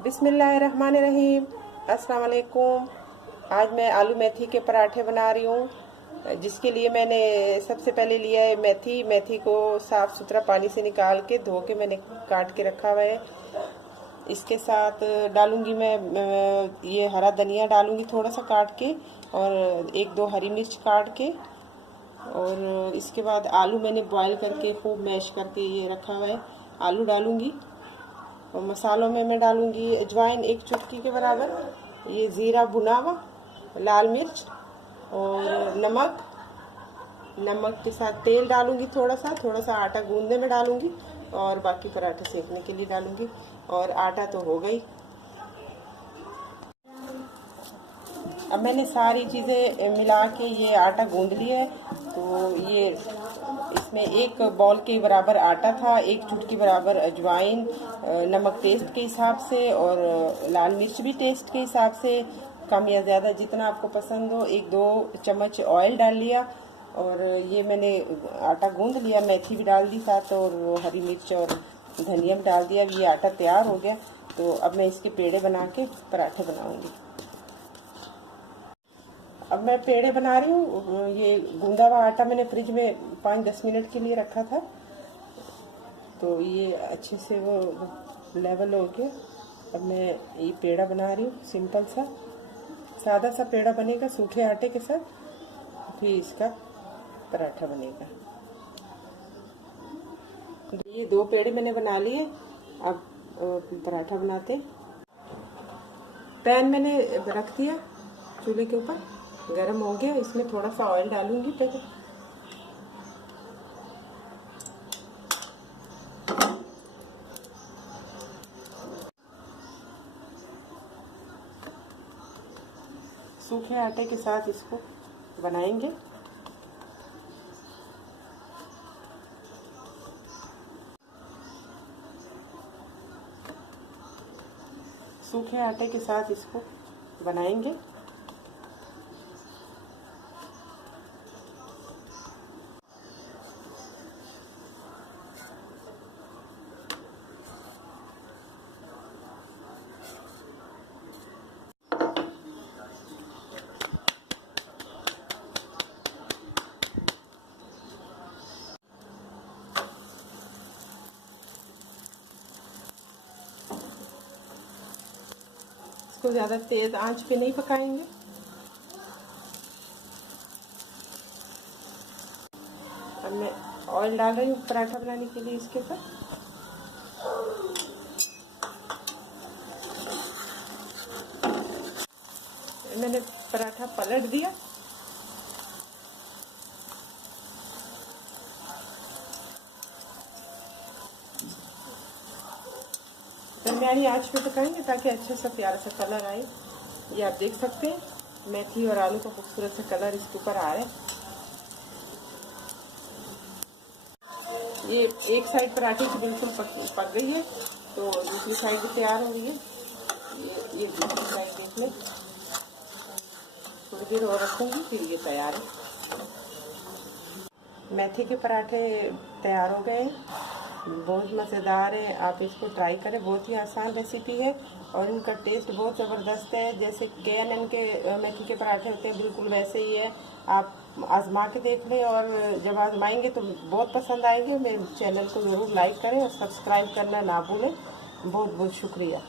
बिस्मिल्लाहिर्रहमानिर्रहीम। अस्सलाम वालेकुम। आज मैं आलू मेथी के पराठे बना रही हूँ, जिसके लिए मैंने सबसे पहले लिया है मेथी। मेथी को साफ़ सुथरा पानी से निकाल के धो के मैंने काट के रखा हुआ है। इसके साथ डालूंगी मैं ये हरा धनिया डालूंगी थोड़ा सा काट के, और एक दो हरी मिर्च काट के। और इसके बाद आलू मैंने बॉईल करके खूब मैश करके ये रखा हुआ है, आलू डालूंगी। और मसालों में मैं डालूंगी अजवाइन 1 चुटकी के बराबर, ये ज़ीरा भुना हुआ, लाल मिर्च और नमक के साथ तेल डालूंगी थोड़ा सा आटा गूंदने में डालूंगी, और बाकी पराठे सेकने के लिए डालूंगी। और आटा तो हो गई। अब मैंने सारी चीज़ें मिला के ये आटा गूंद लिया है। तो ये इसमें 1 बॉल के बराबर आटा था, 1 चुटकी बराबर अजवाइन, नमक टेस्ट के हिसाब से, और लाल मिर्च भी टेस्ट के हिसाब से, कम या ज़्यादा जितना आपको पसंद हो। 1-2 चम्मच ऑयल डाल लिया, और ये मैंने आटा गूंद लिया। मेथी भी डाल दी साथ, और हरी मिर्च और धनिया भी डाल दिया। ये आटा तैयार हो गया। तो अब मैं इसके पेड़े बना के पराठे बनाऊंगी। अब मैं पेड़े बना रही हूँ। ये गूंदा हुआ आटा मैंने फ्रिज में 5-10 मिनट के लिए रखा था, तो ये अच्छे से वो लेवल हो गया। अब मैं ये पेड़ा बना रही हूँ, सिंपल सा सादा सा पेड़ा बनेगा सूखे आटे के साथ, फिर इसका पराठा बनेगा। ये 2 पेड़े मैंने बना लिए। अब पराठा बनाते। पैन मैंने रख दिया चूल्हे के ऊपर, गरम हो गया। इसमें थोड़ा सा ऑयल डालूंगी पहले। सूखे आटे के साथ इसको बनाएंगे। सूखे आटे के साथ इसको बनाएंगे। इसको ज़्यादा तेज़ आंच पे नहीं पकाएंगे। अब मैं ऑयल डाल रही हूँ पराठा बनाने के लिए इसके ऊपर। मैंने पराठा पलट दिया। दरमियानी आंच पे पकाएंगे ताकि अच्छे सा प्यारा सा कलर आए। ये आप देख सकते हैं मेथी और आलू का खूबसूरत सा कलर इसके ऊपर आ रहा है। ये एक साइड पराठे की बिल्कुल पक गई है, तो दूसरी साइड भी तैयार हो गई है। ये दूसरी साइड देख लें, थोड़ी देर और रखूँगी, फिर ये तैयार है। मेथी के पराठे तैयार हो गए, बहुत मज़ेदार है। आप इसको ट्राई करें, बहुत ही आसान रेसिपी है और इनका टेस्ट बहुत ज़बरदस्त है। जैसे KNN के मेथी के पराठे होते हैं, बिल्कुल वैसे ही है। आप आजमा के देख लें, और जब आजमाएंगे तो बहुत पसंद आएंगे। मेरे चैनल को ज़रूर लाइक करें और सब्सक्राइब करना ना भूलें। बहुत बहुत शुक्रिया।